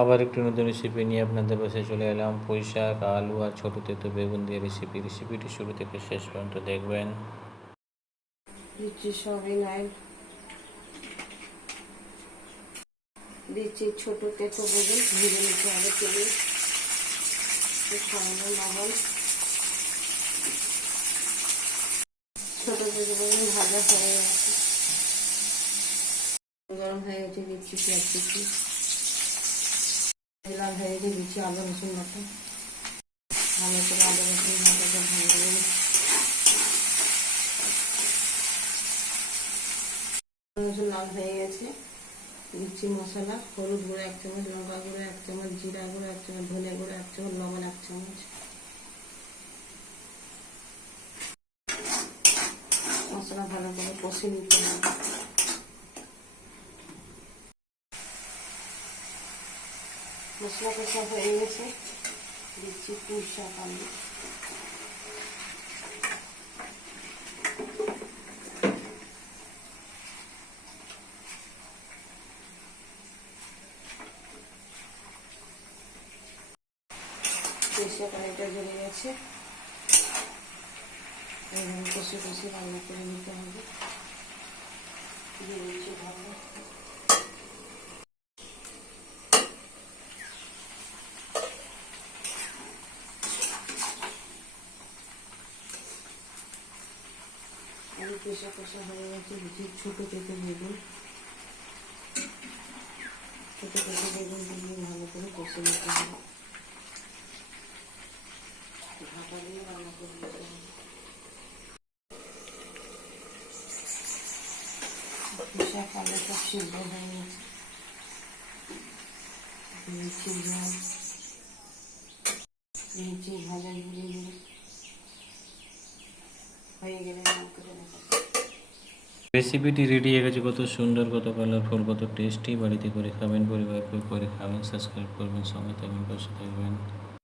আবার একটি নতুন রেসিপি নিয়ে আপনাদের পাশে চলে এলাম। পুঁই শাক, আলু আর ছোটো তেঁতো বেগুন দিয়ে রেসিপিটি শুরু থেকে শেষ পর্যন্ত দেখবেন। দিচ্ছি সয়াবিন অয়েল, দিচ্ছি ছোট তেঁতো বেগুন ভেজে নিতে হবে তেলে, সামান্য লবণ। ছোট তেঁতো বেগুন ভাজা হয়ে গেছে, গরম হয়ে গেছে, দিচ্ছি পেঁয়াজ কুচি, লাল হয়ে গেছে, দিচ্ছি আদা রসুন বাটা, ভালো করে আদা রসুন বাটাটা ভেজে নেব। রসুন লাল হয়ে গেছে, দিচ্ছি মশলা, হলুদ গুঁড়ো 1 চামচ, লঙ্কা গুঁড়ো 1 চামচ, জিরা গুঁড়ো 1 চামচ, ধনে গুঁড়ো 1 চামচ, লবণ 1 চামচ। মশলা ভালো করে কষে নিতে হবে। মশলা কষা হয়ে গেছে, দিচ্ছি পুঁই শাক আলু, পুঁই শাক আলুটা জ্বলে গেছে, এইভাবে কষে কষে রান্না করে নিতে হবে। দিয়ে দিচ্ছি ভালো, আলু কষা কষা হয়ে গেছে, দিচ্ছি ছোটো তেঁতো বেগুন, ছোটো তেঁতো বেগুন দিয়ে ভালো করে কষে নিতে হবে। ঢাকা দিয়ে রান্না করে নিতে হবে। পুঁই শাক আলু সব সিদ্ধ হয়ে গেছে, দিচ্ছি জল, দিচ্ছি ভাজা জিরে গুঁড়ো, হয়ে গেলে রান্না করে নেব। রেসিপিটি রেডি হয়ে গেছে। কত সুন্দর, কত কালারফুল, কত টেস্টি। বাড়িতে করে খাবেন, পরিবার করে খাবেন। সাবস্ক্রাইব করবেন, সঙ্গে থাকবেন, পাশে থাকবেন।